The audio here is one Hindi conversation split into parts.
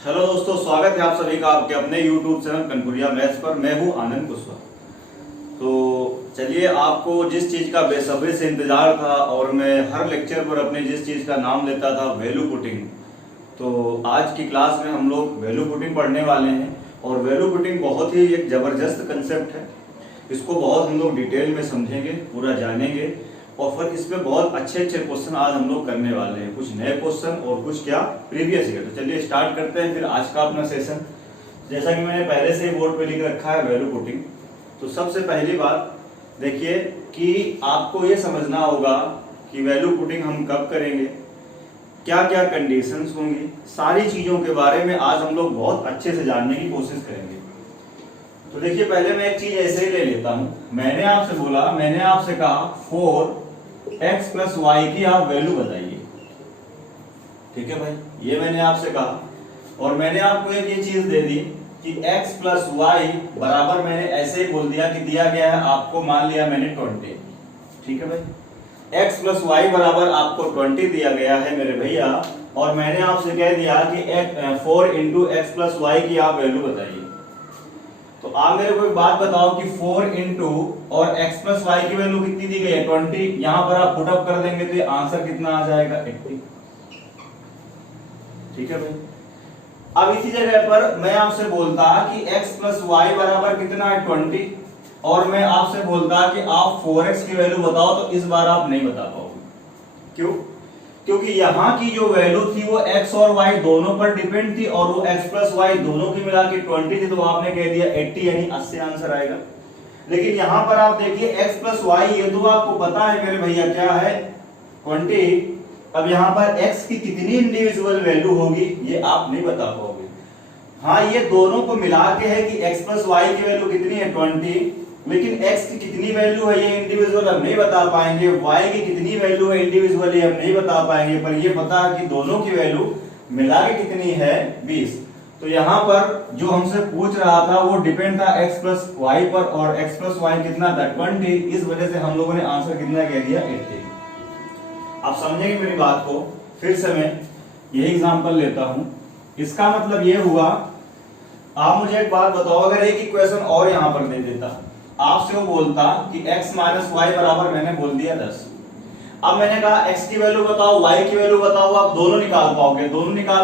हेलो दोस्तों, स्वागत है आप सभी का आपके अपने YouTube चैनल कनपुरिया मैथ्स पर। मैं हूं आनंद कुशवाहा। तो चलिए, आपको जिस चीज़ का बेसब्री से इंतजार था और मैं हर लेक्चर पर अपने जिस चीज़ का नाम लेता था, वैल्यू पुटिंग, तो आज की क्लास में हम लोग वैल्यू पुटिंग पढ़ने वाले हैं। और वैल्यू पुटिंग बहुत ही एक ज़बरदस्त कंसेप्ट है। इसको बहुत हम लोग डिटेल में समझेंगे, पूरा जानेंगे और फिर इसमें बहुत अच्छे क्वेश्चन आज हम लोग करने वाले हैं, कुछ नए क्वेश्चन और कुछ क्या प्रीवियस ईयर। तो चलिए स्टार्ट करते हैं फिर आज का अपना सेशन। जैसा कि मैंने पहले से ही बोर्ड पे लिख रखा है वैल्यू पुटिंग। तो सबसे पहली बात देखिए कि आपको ये समझना होगा कि वैल्यू पुटिंग हम कब करेंगे, क्या क्या कंडीशंस होंगी, सारी चीजों के बारे में आज हम लोग बहुत अच्छे से जानने की कोशिश करेंगे। तो देखिए, पहले मैं एक चीज ऐसे ही ले लेता हूं। मैंने आपसे कहा 4x + y की आप वैल्यू बताइए। ठीक है भाई, ये मैंने आपसे कहा और मैंने आपको एक ये चीज दे दी कि x + y बराबर, मैंने ऐसे ही बोल दिया कि दिया गया है आपको, मान लिया मैंने 20। ठीक है भाई, x + y बराबर आपको 20 दिया गया है मेरे भैया। और मैंने आपसे कह दिया कि 4 × x + y की आप वैल्यू बताइए। तो आप मेरे को एक बात बताओ कि 4 × और x + y की वैल्यू कितनी दी गई है, 20। यहां पर आप पुट अप कर देंगे तो ये आंसर कितना आ जाएगा, 80। ठीक है भाई, अब इसी जगह पर मैं आपसे बोलता कि x + y बराबर कितना है, 20, और मैं आपसे बोलता कि आप 4x की वैल्यू बताओ, तो इस बार आप नहीं बता पाओगे। क्यों? क्योंकि यहाँ की जो वैल्यू थी वो x और y दोनों पर डिपेंड थी और वो x + y दोनों की मिला के 20 थी, तो आपने कह दिया 80, यानी 80 आंसर आएगा। लेकिन यहाँ पर आप देखिए x + y, ये तो आपको पता है मेरे भैया क्या है, 20। अब यहाँ पर x की कितनी इंडिविजुअल वैल्यू होगी ये आप नहीं बता पाओगे। हाँ, ये दोनों को मिला के है कि x + y की वैल्यू कितनी है, 20, लेकिन x की कितनी वैल्यू है ये इंडिविजुअल हम नहीं बता पाएंगे, y की कितनी वैल्यू है इंडिविजुअली हम नहीं बता पाएंगे, पर ये पता है कि दोनों की वैल्यू मिला के कितनी है, 20। तो यहाँ पर जो हमसे पूछ रहा था वो डिपेंड था x + y पर, और x + y कितना था, 20। इस वजह से हम लोगों ने आंसर कितना कह दिया, 80। आप समझेंगे मेरी बात को। फिर से मैं यही एग्जांपल लेता हूं। इसका मतलब ये हुआ, आप मुझे एक बात बताओ, अगर एक इक्वेशन और यहां पर दे देता, आपसे वो बोलता कि x - y बराबर, मैंने बोल दिया 10। अब मैंने कहा x की वैल्यू बताओ, y की वैल्यू बताओ, आप दोनों निकाल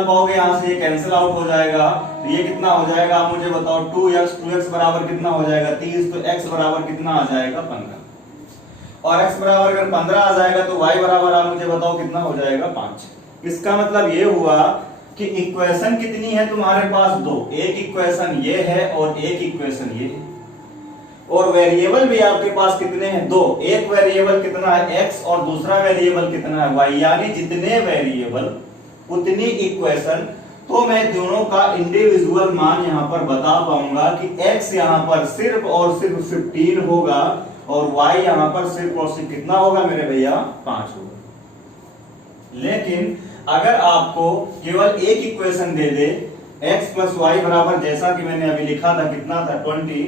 पाओगे, यहां से ये कैंसिल आउट हो जाएगा, तो ये कितना हो जाएगा आप मुझे बताओ, 2x बराबर कितना हो जाएगा, 30, तो x बराबर कितना आ जाएगा, 15। और x बराबर अगर 15 आ जाएगा तो y बराबर आप मुझे बताओ कितना हो जाएगा, 5। इसका मतलब ये हुआ कि इक्वेशन कितनी है तुम्हारे पास, दो। एक इक्वेशन ये है और एक इक्वेशन ये है, और वेरिएबल भी आपके पास कितने हैं, दो। एक वेरिएबल कितना है, x, और दूसरा वेरिएबल कितना है, y। यानी जितने वेरिएबल उतनी इक्वेशन। तो मैं दोनों का इंडिविजुअल मान यहां पर बता पाऊंगा कि x यहां पर सिर्फ और सिर्फ 15 होगा और y यहां पर सिर्फ और सिर्फ कितना होगा मेरे भैया, 5 होगा। लेकिन अगर आपको केवल एक इक्वेशन दे दे, x + y बराबर, जैसा कि मैंने अभी लिखा था, कितना था, 20,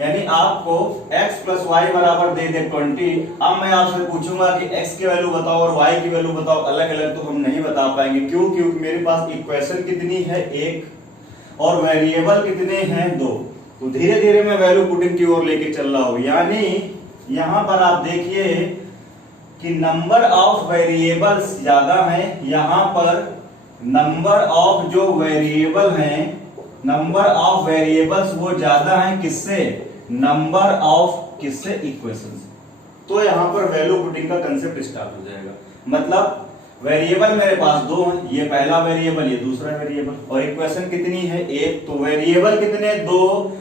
यानी आपको x + y बराबर दे दे 20। अब मैं आपसे पूछूंगा कि x की वैल्यू बताओ और y की वैल्यू बताओ, अलग अलग तो हम नहीं बता पाएंगे। क्यों? क्योंकि मेरे पास इक्वेशन कितनी है, एक, और वेरिएबल कितने हैं, दो। तो धीरे धीरे मैं वैल्यू पुटिंग की ओर लेके चल रहा हूं। यानी यहां पर आप देखिए कि नंबर ऑफ वेरिएबल्स ज्यादा हैं, यहां पर नंबर ऑफ जो वेरिएबल हैं, नंबर ऑफ वेरिएबल्स वो ज्यादा हैं, किससे, नंबर ऑफ किससे, इक्वेशंस। तो यहां पर वैल्यू पुटिंग का कंसेप्ट स्टार्ट हो जाएगा। मतलब वेरिएबल मेरे पास दो हैं, ये पहला वेरिएबल, ये दूसरा वेरिएबल, और इक्वेशन कितनी है, एक। तो वेरिएबल कितने, दो,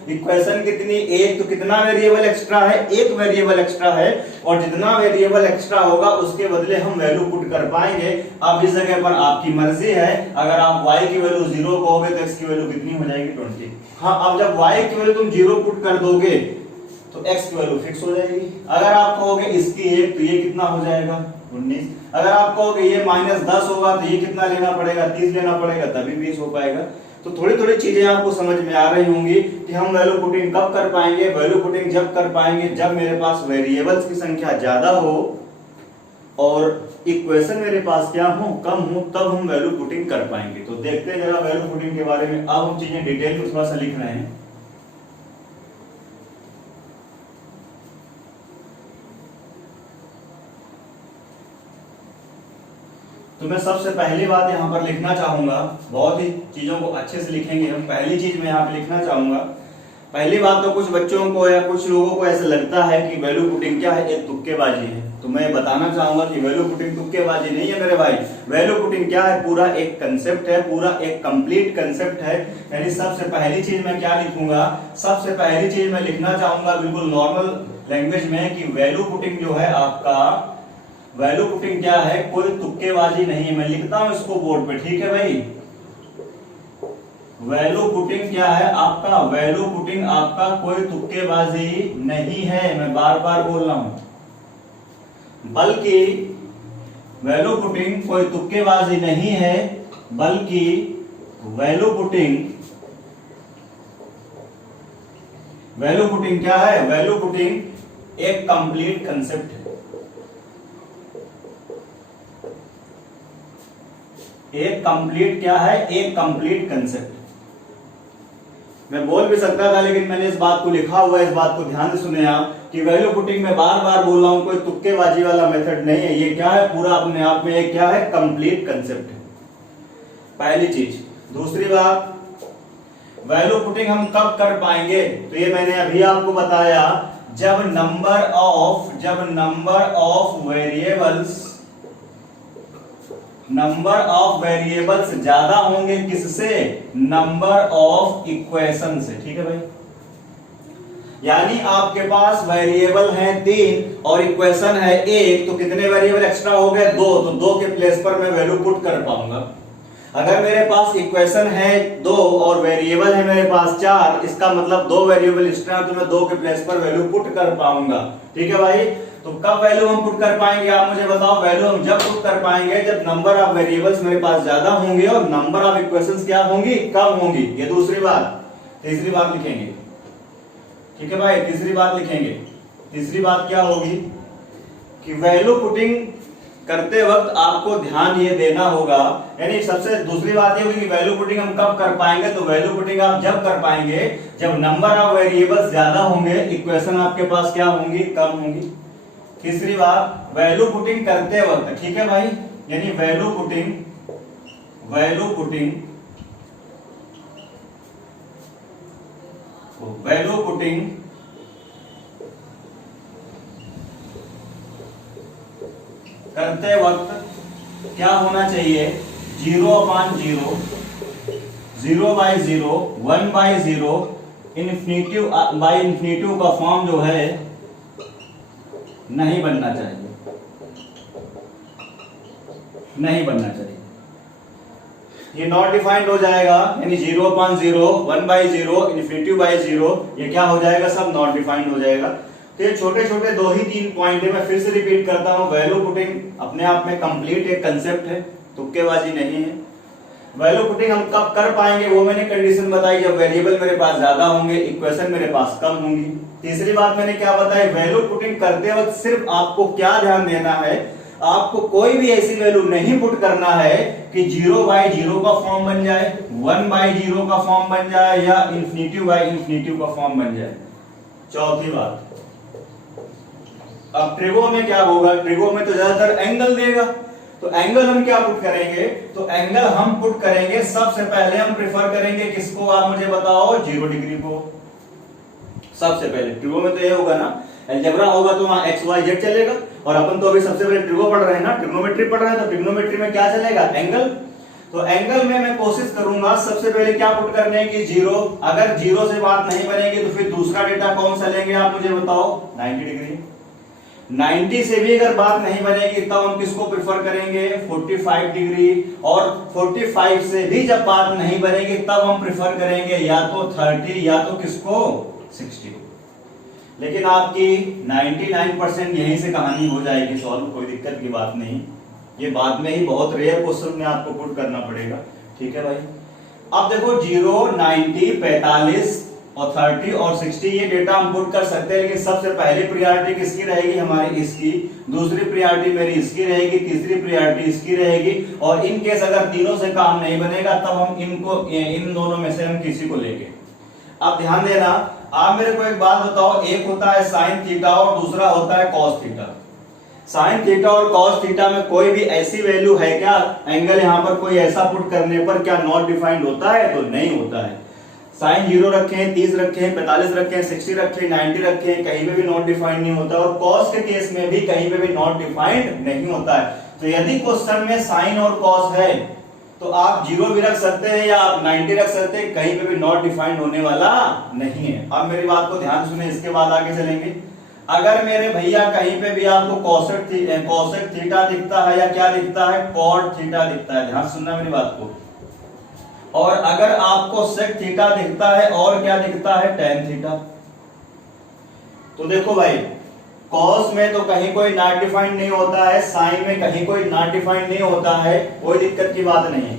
इक्वेशन कितनी, एक। तो कितना वेरिएबल एक्स्ट्रा है, एक वेरिएबल एक्स्ट्रा है, और जितना वेरिएबल एक्स्ट्रा होगा उसके बदले हम वैल्यू पुट कर पाएंगे। अब इस जगह पर आपकी मर्जी है, अगर आप y की वैल्यू 0 कहोगे तो x की वैल्यू कितनी हो जाएगी, 20। हाँ, अब जब y की वैल्यू तुम 0 पुट कर दोगे तो x की वैल्यू फिक्स हो जाएगी। अगर आप कहोगे इसकी 1, तो ये कितना हो जाएगा, 19। अगर आप कहोगे ये -10 होगा तो ये कितना लेना पड़ेगा, 30 लेना पड़ेगा, तभी 20 हो पाएगा। तो थोड़ी थोड़ी चीजें आपको समझ में आ रही होंगी कि हम वैल्यू पुटिंग कब कर पाएंगे। वैल्यू पुटिंग जब कर पाएंगे जब मेरे पास वेरिएबल्स की संख्या ज्यादा हो और इक्वेशन मेरे पास क्या हो, कम हो, तब हम वैल्यू पुटिंग कर पाएंगे। तो देखते हैं जरा वैल्यू पुटिंग के बारे में। अब हम चीजें डिटेल में थोड़ा सा लिख रहे हैं। तो मैं सबसे पहली बात यहाँ पर लिखना चाहूंगा, बहुत ही चीजों को अच्छे से लिखेंगे हम। पहली चीज मैं यहाँ पे लिखना चाहूंगा, पहली बात तो कुछ बच्चों को या कुछ लोगों को ऐसा लगता है कि वैल्यू पुटिंग क्या है, एक तुक्केबाजी है। तो मैं बताना चाहूंगा कि वैल्यू पुटिंग तुक्केबाजी नहीं है मेरे भाई। वैल्यू पुटिंग क्या है, पूरा एक कंसेप्ट है, पूरा एक कंप्लीट कंसेप्ट है। यानी सबसे पहली चीज मैं क्या लिखूंगा, सबसे पहली चीज मैं लिखना चाहूंगा बिल्कुल नॉर्मल लैंग्वेज में कि वैल्यू पुटिंग जो है आपका, वैल्यू पुटिंग क्या है, कोई तुक्केबाजी नहीं है। मैं लिखता हूं इसको बोर्ड पे, ठीक है भाई। वैल्यू पुटिंग क्या है आपका, वैल्यू पुटिंग आपका कोई तुक्केबाजी नहीं है, मैं बार बार बोल रहा हूं। बल्कि वैल्यू पुटिंग कोई तुक्केबाजी नहीं है, बल्कि वैल्यू पुटिंग क्या है, वैल्यू पुटिंग एक कंप्लीट कंसेप्ट है। एक कंप्लीट क्या है, एक कंप्लीट कंसेप्ट। मैं बोल भी सकता था लेकिन मैंने इस बात को लिखा हुआ है, इस बात को ध्यान से सुने आप कि वैल्यू पुटिंग में बार बार बोल रहा हूं, कोई तुक्केबाजी वाला मेथड नहीं है। ये क्या है, पूरा अपने आप में एक क्या है, कंप्लीट कंसेप्ट है, पहली चीज। दूसरी बात, वैल्यू पुटिंग हम कब कर पाएंगे, तो ये मैंने अभी आपको बताया, जब नंबर ऑफ वेरिएबल्स ज्यादा होंगे, किससे, नंबर ऑफ इक्वेशन से। ठीक है भाई, यानी आपके पास वेरिएबल हैं 3 और इक्वेशन है 1, तो कितने वेरिएबल एक्स्ट्रा हो गए, 2। तो 2 के प्लेस पर मैं वैल्यू पुट कर पाऊंगा। अगर मेरे पास इक्वेशन है 2 और वेरिएबल है मेरे पास 4, इसका मतलब 2 वेरिएबल एक्स्ट्रा, तो मैं 2 के प्लेस पर वैल्यू पुट कर पाऊंगा। ठीक है भाई, तो कब वैल्यू हम पुट कर पाएंगे, आप मुझे बताओ। वैल्यू हम जब पुट कर पाएंगे जब नंबर ऑफ वेरिएबल्स मेरे पास ज्यादा होंगे और नंबर ऑफ इक्वेशंस क्या होंगी, कम होंगी। ये दूसरी बात। तीसरी बात लिखेंगे, ठीक है भाई, तीसरी बात लिखेंगे। तीसरी बात क्या होगी कि वैल्यू पुटिंग करते वक्त आपको ध्यान ये देना होगा, यानी सबसे दूसरी बात ये होगी कि वैल्यू पुटिंग हम कब कर पाएंगे, तो वैल्यू पुटिंग आप जब कर पाएंगे जब नंबर ऑफ वेरिएबल्स ज्यादा होंगे, इक्वेशन आपके पास क्या होंगी, कम होंगी। तीसरी बात, वैल्यू पुटिंग करते वक्त, ठीक है भाई, यानी वैल्यू पुटिंग करते वक्त क्या होना चाहिए, 0/0, 0/0, 1/0, इन्फिनिटिव बाई इन्फिनिटिव का फॉर्म जो है नहीं बनना चाहिए, नहीं बनना चाहिए। ये नॉट डिफाइंड हो जाएगा, यानी 0/0, 1/0, इन्फिनिटिव/0, ये क्या हो जाएगा, सब नॉट डिफाइंड हो जाएगा। तो ये छोटे छोटे 2 ही 3 पॉइंट है, मैं फिर से रिपीट करता हूं। वैल्यू पुटिंग अपने आप में कंप्लीट एक कंसेप्ट है, तुक्केबाजी नहीं है। वैल्यू पुटिंग हम कब कर पाएंगे, वो मैंने कंडीशन बताई, जब वेरिएबल मेरे पास ज्यादा होंगे, इक्वेशन मेरे पास कम होंगी। तीसरी बात मैंने क्या बताई, वैल्यू पुटिंग करते वक्त सिर्फ आपको क्या ध्यान देना है, आपको कोई भी ऐसी वैल्यू नहीं पुट करना है कि 0/0 का फॉर्म बन जाए, 1/0 का फॉर्म बन जाए, या इन्फिनिटिव का फॉर्म बन जाए। चौथी बात, अब ट्रिगो में क्या होगा, ट्रिगो में तो ज्यादातर एंगल देगा, तो एंगल हम क्या पुट करेंगे, तो एंगल हम पुट करेंगे, सबसे पहले हम प्रेफर करेंगे किसको, आप मुझे बताओ, 0 डिग्री को। सबसे पहले ट्रिगो में तो ये होगा ना, अलजेब्रा होगा तो वहां एक्स वाई जेड चलेगा, और अपन तो अभी सबसे पहले ट्रिगो पढ़ रहे हैं ना, ट्रिग्नोमेट्री पढ़ रहे हैं, तो ट्रिग्नोमेट्री में क्या चलेगा, एंगल। तो एंगल में मैं कोशिश करूंगा सबसे पहले क्या पुट करने की, 0। अगर 0 से बात नहीं बनेगी तो फिर दूसरा डेटा कौन सा लेंगे, आप मुझे बताओ, 90 डिग्री। 90 से भी अगर बात नहीं बनेगी तब हम किसको प्रेफर करेंगे, 45 डिग्री। और 45 से भी जब बात नहीं बनेगी तब हम प्रेफर करेंगे या तो 30 या तो किसको, 60। लेकिन आपकी 99% यहीं से कहानी हो जाएगी सॉल्व, कोई दिक्कत की बात नहीं। ये बाद में ही बहुत रेयर क्वेश्चन में आपको पुट करना पड़ेगा। ठीक है भाई, अब देखो 0, 90, 45 और 30 और 60 ये डेटा हम पुट कर सकते हैं, लेकिन सबसे पहले प्रायोरिटी किसकी रहेगी, हमारी इसकी, दूसरी प्रायोरिटी मेरी इसकी रहेगी, तीसरी प्रायोरिटी इसकी रहेगी, और इन केस अगर तीनों से काम नहीं बनेगा तब हम इन दोनों में से हम किसी को लेंगे। अब ध्यान देना, आप मेरे को एक बात बताओ, एक होता है साइन थीटा और दूसरा होता है कॉस थीटा। साइन थीटा और कॉस थीटा में कोई भी ऐसी वैल्यू है क्या, एंगल यहाँ पर कोई ऐसा पुट करने पर क्या नॉट डिफाइंड होता है, तो नहीं होता है। साइन 0 रखे, 30 रखे, 45 रखे, 60 रखे, 90 रखे, कहीं पे भी नॉट डिफाइंड नहीं होता, और कॉस के केस में भी कहीं पे भी नॉट डिफाइंड नहीं होता है। तो यदि क्वेश्चन में साइन और कॉस है तो आप 0 भी रख सकते हैं या आप 90 रख सकते हैं, कहीं पे भी नॉट डिफाइंड होने वाला नहीं है। अब मेरी बात को ध्यान से सुने, इसके बाद आगे चलेंगे। अगर मेरे भैया कहीं पे भी आपको कोसेक थीटा दिखता है या क्या दिखता है, कॉट थीटा दिखता है, ध्यान सुनना मेरी बात को, और अगर आपको सेक थीटा दिखता है और क्या दिखता है, टेन थीटा, तो देखो भाई कॉस में तो कहीं कोई नॉट डिफाइंड नहीं होता है, साइन में कहीं कोई नॉट डिफाइंड नहीं होता है, कोई दिक्कत की बात नहीं है।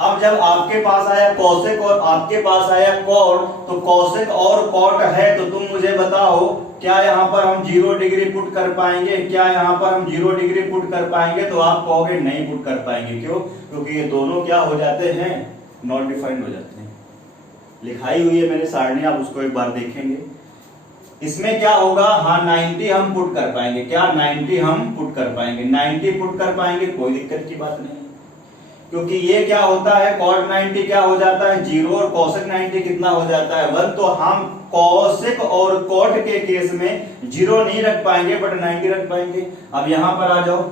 अब जब आपके पास आया कॉसेक और आपके पास आया कॉट, तो कॉसेक और कॉट है, तो तुम मुझे बताओ क्या यहाँ पर हम 0 डिग्री पुट कर पाएंगे, क्या यहाँ पर हम 0 डिग्री पुट कर पाएंगे, तो आप कहोगे नहीं पुट कर पाएंगे। क्यों? क्योंकि ये दोनों क्या हो जाते हैं, नॉट डिफाइंड हो जाते हैं। लिखाई हुई है मैंने सारणी, आप उसको एक बार देखेंगे। इसमें क्या होगा, हाँ 90 हम पुट कर पाएंगे, क्या 90 हम पुट कर पाएंगे, 90 पुट कर पाएंगे, कोई दिक्कत की बात नहीं, क्योंकि ये क्या होता है, cot 90 क्या हो जाता है 0 और cosec 90 कितना हो जाता है 1, तो हम cosec और cot के केस में 0 नहीं रख पाएंगे बट 90 रख पाएंगे। अब यहां पर आ जाओ,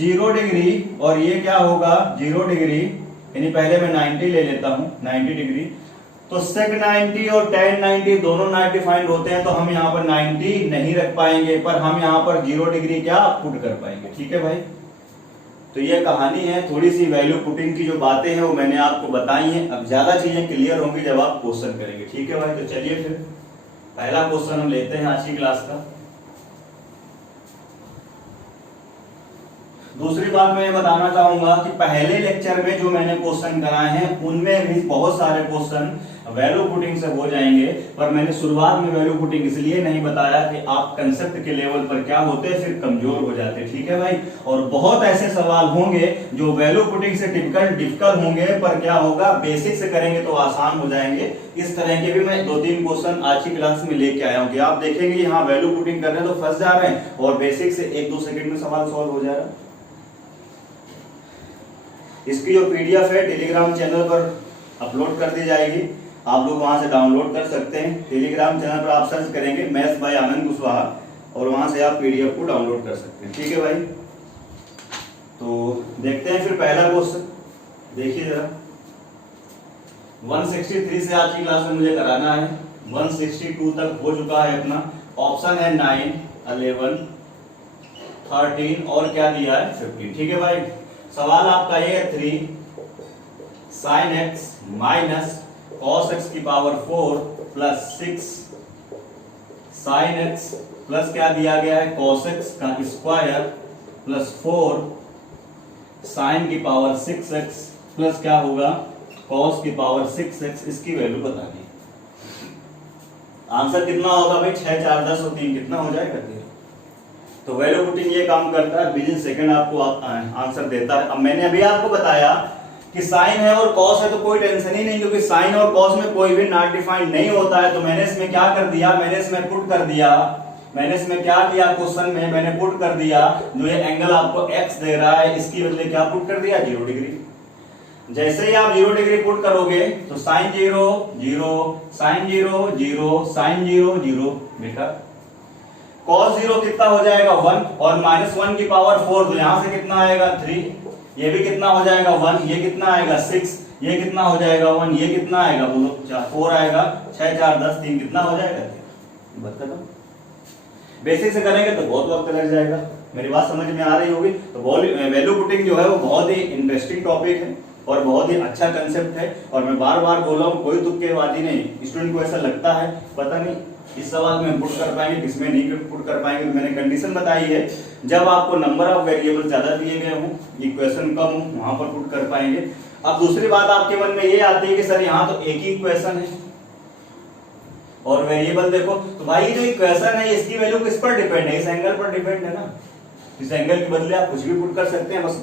0 डिग्री और ये क्या होगा 0 डिग्री, यानी पहले मैं 90 ले लेता हूं, 90 डिग्री, तो sec 90 और tan 90 दोनों नॉट डिफाइंड होते हैं, तो हम यहाँ पर 90 नहीं रख पाएंगे, पर हम यहाँ पर 0 डिग्री क्या पुट कर पाएंगे। ठीक है भाई, तो ये कहानी है, थोड़ी सी वैल्यू पुटिंग की जो बातें हैं वो मैंने आपको बताई हैं। अब ज्यादा चीजें क्लियर होंगी जब आप क्वेश्चन करेंगे। ठीक है भाई, तो चलिए फिर पहला क्वेश्चन हम लेते हैं आज की क्लास का। दूसरी बात मैं ये बताना चाहूंगा कि पहले लेक्चर में जो मैंने क्वेश्चन कराए हैं उनमें भी बहुत सारे क्वेश्चन वैल्यू पुटिंग से हो जाएंगे, पर मैंने शुरुआत में वैल्यू पुटिंग इसलिए नहीं बताया कि आप कंसेप्ट के लेवल पर क्या होते फिर कमजोर हो जाते। ठीक है भाई, और बहुत ऐसे सवाल होंगे जो वैल्यू पुटिंग से डिफिकल्ट होंगे, पर क्या होगा बेसिक से करेंगे तो आसान हो जाएंगे। इस तरह के भी मैं 2-3 क्वेश्चन आज की क्लास में लेके आया हूँ कि आप देखेंगे यहाँ वैल्यू पुटिंग कर रहे हैं तो फंस जा रहे हैं, और बेसिक से 1-2 सेकंड में सवाल सॉल्व हो जाएगा। इसकी जो पीडीएफ है टेलीग्राम चैनल पर अपलोड कर दी जाएगी, आप लोग वहां से डाउनलोड कर सकते हैं। टेलीग्राम चैनल पर आप सर्च करेंगे मैथ्स बाय आनंद कुशवाहा, और वहां से आप पीडीएफ को डाउनलोड कर सकते हैं। ठीक है भाई, तो देखते हैं फिर पहला क्वेश्चन, देखिए जरा। 163 से आज की क्लास में मुझे कराना है, 162 तक हो चुका है अपना। ऑप्शन है 9, 11, 13 और क्या दिया है 15। ठीक है भाई, सवाल आपका ये है 3 sin x minus cos x की power 4 plus 6 sin x plus क्या दिया गया है cos x का स्क्वायर प्लस 4 sin की पावर 6x प्लस क्या होगा cos की पावर 6x, इसकी वैल्यू बतानी। आंसर कितना होगा भाई 6 4 10 और 3 कितना हो जाएगा 13। तो वैल्यू पुटिंग ये काम करता है, विद इन सेकंड आपको आंसर देता है। अब मैंने अभी आपको बताया कि साइन है और कॉस है तो कोई टेंशन ही नहीं, क्योंकि साइन और कॉस में कोई भी नॉट डिफाइंड नहीं होता है। तो मैंने इसमें क्या कर दिया, मैंने इसमें पुट कर दिया, मैंने इसमें क्या किया क्वेश्चन में मैंने पुट कर दिया, जो ये एंगल आपको x दे रहा है इसकी बदले क्या पुट कर दिया 0 डिग्री। जैसे ही आप 0 डिग्री पुट करोगे तो साइन 0 0 साइन 0 0 साइन 0 0 बेटा। cos 0 कितना हो जाएगा 1 और माइनस 1 की पावर 4, तो यहां से कितना आएगा 3, ये भी कितना हो जाएगा 1, ये कितना आएगा 6, ये कितना हो जाएगा 1, ये कितना आएगा बोलो 4 आएगा, 6 4 10 3 कितना हो जाएगा 13। बताओ, बेसिक से करेंगे तो बहुत वक्त लग जाएगा। मेरी बात समझ में आ रही होगी। तो वैल्यू पुटिंग जो है वो बहुत ही इंटरेस्टिंग टॉपिक है और बहुत ही अच्छा कंसेप्ट है, और मैं बार बार बोल रहा हूँ कोई तुक्केबाजी नहीं। स्टूडेंट को ऐसा लगता है पता नहीं इस सवाल में पुट कर पाएंगे किसमें नहीं पुट कर पाएंगे, तो मैंने कंडीशन बताई है जब आपको नंबर ऑफ वेरिएबल ज्यादा दिए गए हों, इक्वेशन कम हो, वहां पर पुट कर पाएंगे। अब दूसरी बात आपके मन में ये आती है कि सर यहाँ तो एक ही इक्वेशन है, और वेरिएबल देखो, तो भाई ये जो इक्वेशन है इसकी वैल्यू किस पर डिपेंड है? इस एंगल पर डिपेंड है ना। इस एंगल के बदले आप कुछ भी पुट कर सकते हैं, बस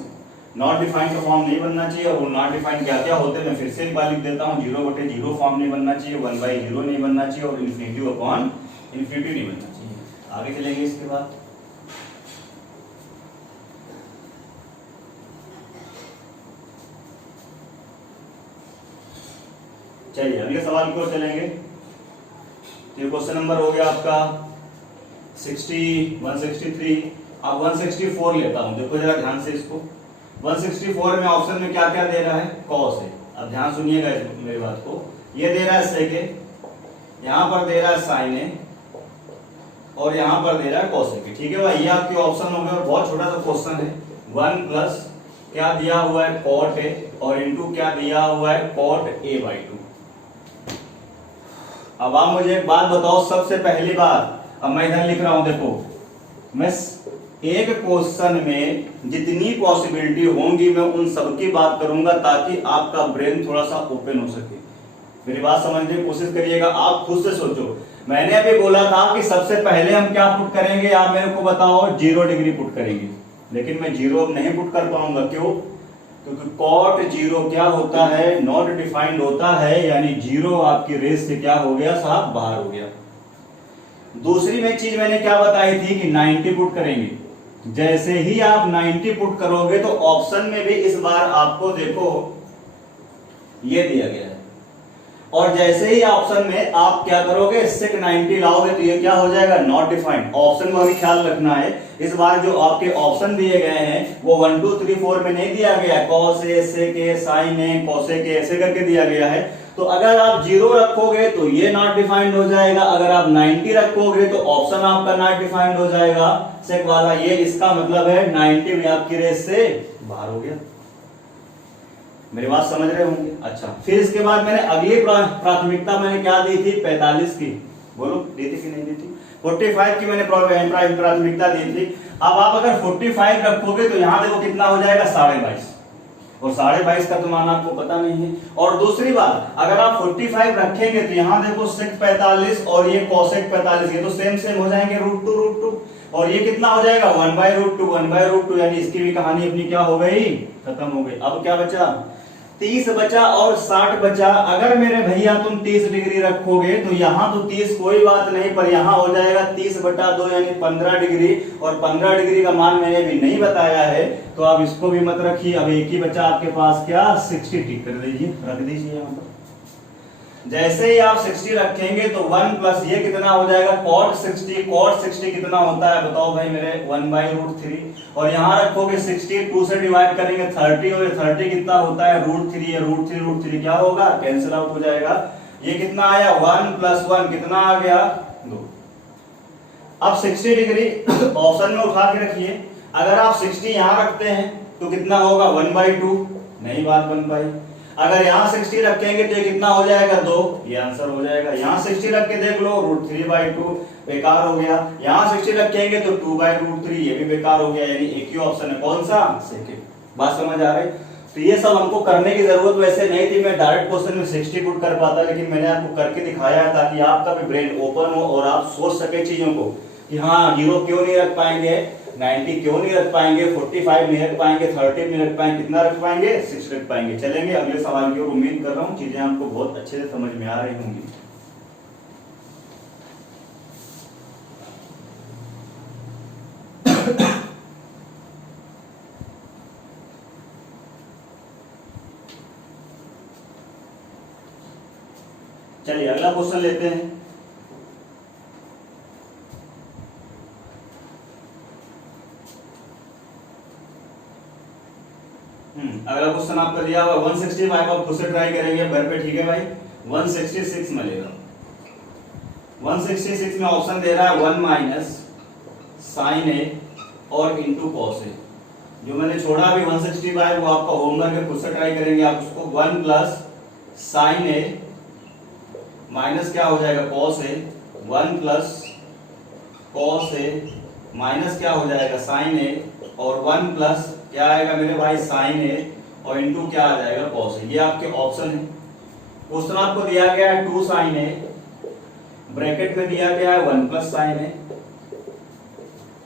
नॉट डिफाइंड का फॉर्म नहीं बनना चाहिए। और नॉट डिफाइंड क्या क्या होते हैं मैं फिर से एक बार लिख देता हूँ। 0/0 फॉर्म नहीं बनना चाहिए, 1/0 नहीं बनना चाहिए, और इन्फिनिटी नहीं बनना चाहिए। आगे चलेंगे इसके बाद। चलिए अगले सवाल की ओर चलेंगे। तो क्वेश्चन नंबर हो गया आपका 163। अब 164 लेता हूं, देखो जरा ध्यान से इसको। 164 में ऑप्शन में क्या क्या दे रहा है? कॉस है। अब ध्यान सुनिएगा मेरी बात को। ये दे रहा है सेक ए, यहां पर दे रहा है साइन ए, और यहां पर दे रहा है कॉसेक। ठीक है भाई, ये आपके ऑप्शन हो गए। और बहुत छोटा सा क्वेश्चन है। 1 प्लस क्या दिया हुआ है? कॉट ए, और इनटू क्या दिया हुआ है? Cot a/2। अब आप मुझे एक बात बताओ, सबसे पहली बात, अब मैं इधर लिख रहा हूं, देखो मैं एक क्वेश्चन में जितनी पॉसिबिलिटी होंगी मैं उन सब की बात करूंगा ताकि आपका ब्रेन थोड़ा सा ओपन हो सके। मेरी बात समझने की कोशिश करिएगा, आप खुद से सोचो। मैंने अभी बोला था कि सबसे पहले हम क्या पुट करेंगे, आप मेरे को बताओ। 0 डिग्री पुट करेंगे, लेकिन मैं 0 अब नहीं पुट कर पाऊंगा। क्यों? क्योंकि कॉट 0 क्या होता है? नॉट डिफाइंड होता है, यानी 0 आपकी रेस से क्या हो गया साहब? बाहर हो गया। दूसरी में चीज मैंने क्या बताई थी कि 90 पुट करेंगे। जैसे ही आप 90 पुट करोगे तो ऑप्शन में भी इस बार आपको देखो ये दिया गया है, और जैसे ही ऑप्शन में आप क्या करोगे? सेक 90 लाओगे तो ये क्या हो जाएगा? Not defined. ऑप्शन में भी ख्याल रखना है, इस बार जो आपके ऑप्शन दिए गए हैं वो 1 2 3 4 में नहीं दिया गया है। Cos A, sec A, sine A, cosec A ऐसे करके दिया गया है। तो अगर आप 0 रखोगे तो ये नॉट डिफाइंड हो जाएगा, अगर आप 90 रखोगे तो ऑप्शन आपका नॉट डिफाइंड हो जाएगा सेक वाला। ये इसका मतलब है 90 भी आपकी रेस से बाहर हो गया। मेरी बात समझ रहे होंगे? अच्छा, फिर इसके बाद मैंने अगली प्राथमिकता मैंने क्या दी थी? 45 की। बोलो, दी थी कि नहीं दी थी? 45 की मैंने प्राथमिकता दी थी। अब आप अगर 45 रखोगे तो यहां देखो कितना हो जाएगा? 22.5, और 22.5 का तो मान आपको पता नहीं है। और दूसरी बात, अगर आप 45 रखेंगे तो यहां देखो सेक 45 और ये कोसेक 45, ये तो सेम सेम हो जाएंगे, √2 और ये कितना हो जाएगा? 1/√2, यानी इसकी भी कहानी अपनी क्या हो गई? खत्म हो गई। अब क्या बचा? 30 बचा और 60 बचा। अगर मेरे भैया तुम 30 डिग्री रखोगे तो यहाँ तो 30 कोई बात नहीं, पर यहाँ हो जाएगा 30/2 यानी 15 डिग्री, और 15 डिग्री का मान मैंने भी नहीं बताया है तो आप इसको भी मत रखिए। अब एक ही बचा आपके पास, क्या? 60 टिक कर दीजिए, रख दीजिए यहाँ पर। जैसे ही आप 60 रखेंगे तो 1 प्लस ये कितना हो जाएगा? cot 60। cot 60 कितना होता है बताओ भाई मेरे? 1/√3। और यहाँ रखोगे 60, 2 से डिवाइड करेंगे 30, और 30 कितना होता है? √3 है। √3 क्या होगा? कैंसिल आउट हो जाएगा। ये कितना आया? 1 + 1 कितना आ गया? 2। अब 60 डिग्री ऑप्शन में उठा के रखिए। अगर आप 60 यहाँ रखते हैं तो कितना होगा? 1/2, नहीं बात बन पाई। अगर यहाँ 60 रखेंगे तो ये कितना हो जाएगा? 2, ये आंसर हो जाएगा। यहाँ 60 रख के देख लो, √3/2 बेकार हो गया। यहाँ 60 रखेंगे तो 2/√3, ये भी बेकार हो गया, यानी एक ही ऑप्शन है। कौन सा? सेकंड। बात समझ आ रही? तो ये सब हमको करने की जरूरत वैसे नहीं थी, मैं डायरेक्ट क्वेश्चन में 60 पुट कर पाता, लेकिन मैंने आपको करके दिखाया है ताकि आपका भी ब्रेन ओपन हो और आप सोच सके चीजों को कि हाँ 0 क्यों नहीं रख पाएंगे, 90 क्यों नहीं रख पाएंगे, 45 नहीं रख पाएंगे, 30 नहीं रख पाएंगे, कितना रख पाएंगे? 6 रख पाएंगे। चलेंगे अगले सवाल की ओर। उम्मीद कर रहा हूँ चीजें आपको बहुत अच्छे से समझ में आ रही होंगी। चलिए अगला क्वेश्चन लेते हैं। अगला क्वेश्चन आपका दिया हुआ 165, आप खुद से ट्राई करेंगे घर पे, ठीक है भाई। 166 में लेगा। 166 में ऑप्शन दे रहा है 1 - sin a और इंटू कॉस ए। जो मैंने छोड़ा अभी 165 वो आपका होमवर्क है, खुद से ट्राई करेंगे आप उसको। 1 + sin a माइनस क्या हो जाएगा? Cos A. 1 + cos a minus क्या हो जाएगा? sin a, और 1 प्लस क्या आएगा मेरे भाई? sin a, और इंटू क्या आ जाएगा? cos a। ये आपके ऑप्शन है। क्वेश्चन आपको दिया गया है 2 sin a ब्रैकेट में दिया गया है 1 प्लस साइन ए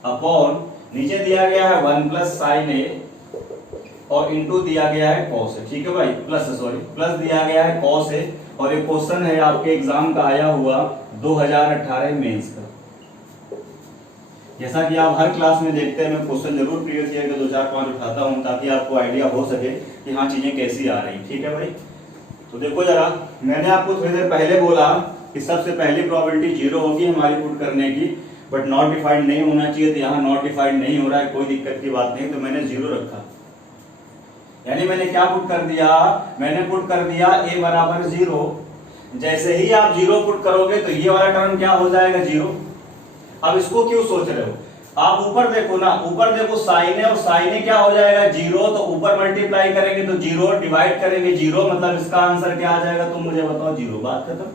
अपॉन नीचे दिया गया है 1 प्लस साइन ए और इंटू दिया गया है कॉस ए। ठीक है भाई, प्लस दिया गया है कॉस ए। और एक क्वेश्चन है आपके एग्जाम का आया हुआ 2018 मेंस का। जैसा कि आप हर क्लास में देखते हैं, मैं क्वेश्चन जरूर प्रीवियस ईयर के 2-4-5 उठाता हूं ताकि आपको आइडिया हो सके कि हाँ चीजें कैसी आ रही। ठीक है भाई, तो देखो जरा, मैंने आपको थोड़ी देर पहले बोला कि सबसे पहली प्रोबेबिलिटी 0 होगी हमारी पुट करने की, बट नॉट डिफाइंड नहीं होना चाहिए। तो यहाँ नॉट डिफाइंड नहीं हो रहा है, कोई दिक्कत की बात नहीं, तो मैंने 0 रखा। यानी मैंने क्या पुट कर दिया, मैंने पुट कर दिया a बराबर 0। जैसे ही आप 0 पुट करोगे तो ये वाला टर्म क्या हो जाएगा 0। अब इसको क्यों सोच रहे हो, आप ऊपर देखो ना, ऊपर देखो साइन है और साइन है क्या हो जाएगा 0। तो ऊपर मल्टीप्लाई करेंगे तो 0, डिवाइड करेंगे 0, मतलब इसका आंसर क्या आ जाएगा, तुम मुझे बताओ 0। बात खत्म।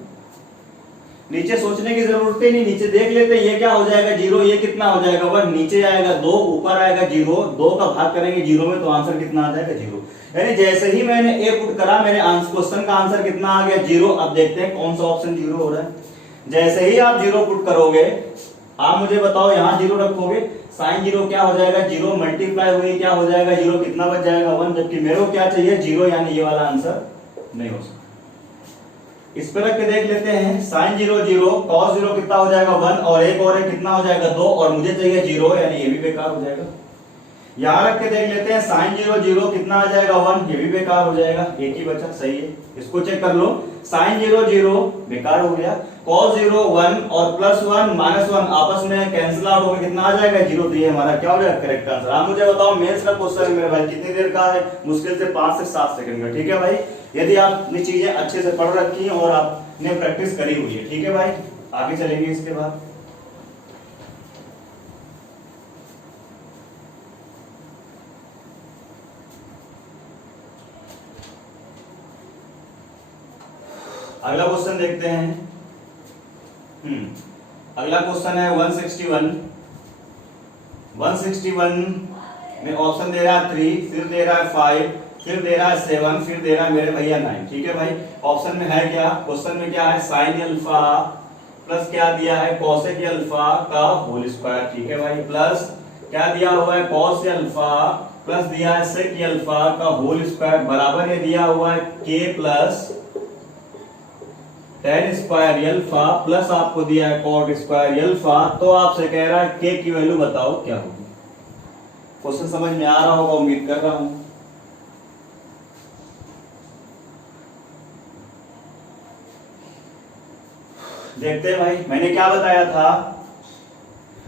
नीचे सोचने की जरूरत ही नहीं, नीचे देख लेते हैं ये क्या हो जाएगा 0, ये कितना हो जाएगा 1, नीचे आएगा 2, ऊपर आएगा 0, 2 का भाग करेंगे 0 में तो आंसर कितना आ जाएगा 0। यानी जैसे ही मैंने ए पुट करा, मेरे क्वेश्चन का आंसर कितना आ गया 0। अब देखते हैं कौन सा ऑप्शन 0 हो रहा है। जैसे ही आप 0 पुट करोगे, आप मुझे बताओ यहाँ 0 रखोगे, साइन 0 क्या हो जाएगा 0, मल्टीप्लाई हुई क्या हो जाएगा 0, कितना बच जाएगा 1, जबकि मेरे को क्या चाहिए 0, यानी ये वाला आंसर नहीं हो सकता। इस पर रख के देख लेते हैं, साइन 0 0, कॉस 0 कितना हो जाएगा 1, और एक और है कितना हो जाएगा 2, और मुझे चाहिए 0, यानी ये भी बेकार हो जाएगा। यहां रख के देख लेते हैं, साइन 0 0 कितना आ जाएगा 1, ये भी बेकार हो जाएगा, एक ही बचा, सही है। इसको चेक कर लो, साइन 0 0 बेकार हो गया, कॉस 0 1 और प्लस 1 माइनस 1 आपस में कैंसिल आउट होकर कितना आ जाएगा 0। तो ये हमारा क्या हो जाएगा करेक्ट आंसर। आप मुझे बताओ मेंस का क्वेश्चन है मेरे भाई, कितनी देर का है, मुश्किल से 5 से 7 सेकंड का। ठीक है भाई, यदि आपने चीजें अच्छे से पढ़ रखी हैं और आपने प्रैक्टिस करी हुई है। ठीक है भाई, आगे चलेंगे इसके बाद। अगला क्वेश्चन देखते हैं। अगला क्वेश्चन है 161 में ऑप्शन दे रहा है 3, फिर दे रहा है 5, फिर दे रहा है 7, फिर दे रहा है मेरे भैया 9। ठीक है भाई, ऑप्शन में है क्या, क्वेश्चन में क्या है, साइन अल्फा प्लस क्या दिया है कोसेक अल्फा का होल स्क्वायर। ठीक है भाई, प्लस क्या दिया हुआ है कॉस अल्फा प्लस दिया है सेक अल्फा का होल स्क्वायर बराबर ये दिया हुआ है k plus tan square alpha plus आपको दिया है cot स्क्वायर अल्फा। तो आपसे कह रहा है k की वैल्यू बताओ क्या होगी। क्वेश्चन समझ में आ रहा होगा, उम्मीद कर रहा हूं। देखते हैं भाई, मैंने क्या बताया था,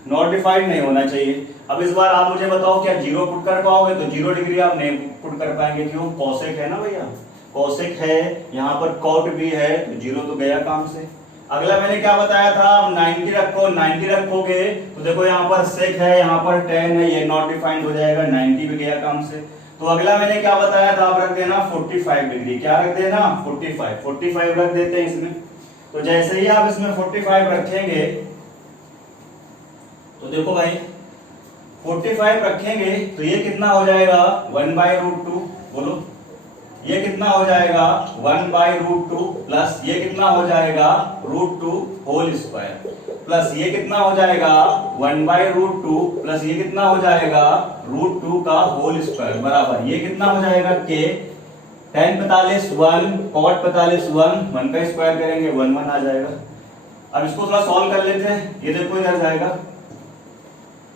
नॉट डिफाइंड नहीं होना चाहिए। अब इस बार आप मुझे बताओ क्या 0 पुट कर पाओगे, तो 0 डिग्री आप नहीं पुट कर पाएंगे, क्यों, कोसेक है ना भैया, कोसेक है, यहाँ पर कॉट भी है, तो 0 तो गया काम से। अगला मैंने क्या बताया था, 90 रखो, 90 रखोगे तो देखो यहाँ पर सेक है, यहाँ पर tan है, ये नॉट डिफाइंड हो जाएगा, 90 भी गया काम से। तो अगला मैंने क्या बताया था, आप रख देना 45 डिग्री, क्या रख देना 45 रख देते हैं इसमें। तो जैसे ही आप इसमें 45 रखेंगे तो देखो भाई 45 रखेंगे तो ये कितना हो जाएगा 1/√2, बोलो ये कितना हो जाएगा 1/√2 प्लस ये कितना हो जाएगा √2 होल स्क्वायर प्लस ये कितना हो जाएगा 1/√2 प्लस ये कितना हो जाएगा √2 का होल स्क्वायर बराबर ये कितना हो जाएगा k। tan 45 1, cot 45 1 का स्क्वायर करेंगे 1 1 आ जाएगा। अब इसको थोड़ा सॉल्व कर लेते हैं, ये देखो इधर जाएगा,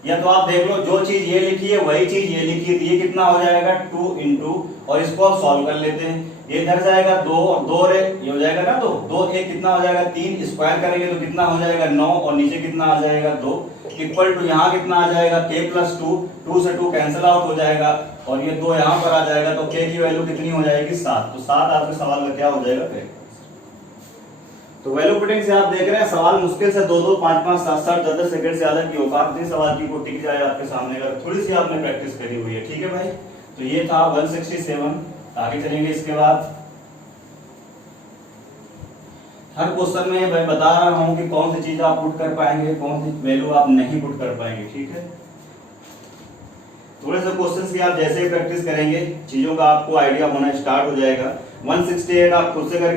या तो आप देख लो जो चीज ये लिखी है वही चीज ये लिखी है, ये कितना हो जाएगा 2 इंटू, और इसको आप सॉल्व कर लेते हैं, ये इधर जाएगा 2 और 2 ये हो जाएगा ना, तो 2 1 कितना हो जाएगा 3, स्क्वायर करेंगे तो कितना हो जाएगा 9, और नीचे कितना आ जाएगा 2 इक्वल टू यहाँ कितना आ जाएगा k प्लस 2, 2 से 2 कैंसिल आउट हो जाएगा और ये 2 यहाँ पर आ जाएगा, तो k की वैल्यू कितनी हो जाएगी 7। तो 7 आपके सवाल का क्या हो जाएगा करेक्ट। तो वैल्यू पुटिंग से आप देख रहे हैं सवाल मुश्किल से 2 2 5 5 7 7 10 सेकंड से ज्यादा की औकात नहीं सवाल की को टिक जाए आपके सामने, अगर थोड़ी सी आपने प्रैक्टिस करी हुई है। ठीक है भाई, तो ये था 167। आगे चलेंगे इसके बाद। हर क्वेश्चन में मैं बता रहा हूं कि कौन सी चीज आप पुट कर पाएंगे, कौन सी वैल्यू आप नहीं पुट कर पाएंगे। ठीक है, थोड़े से क्वेश्चंस की आप जैसे ही प्रैक्टिस करेंगे चीजों का आपको आइडिया होना स्टार्ट हो जाएगा। 168 आप खुद से करके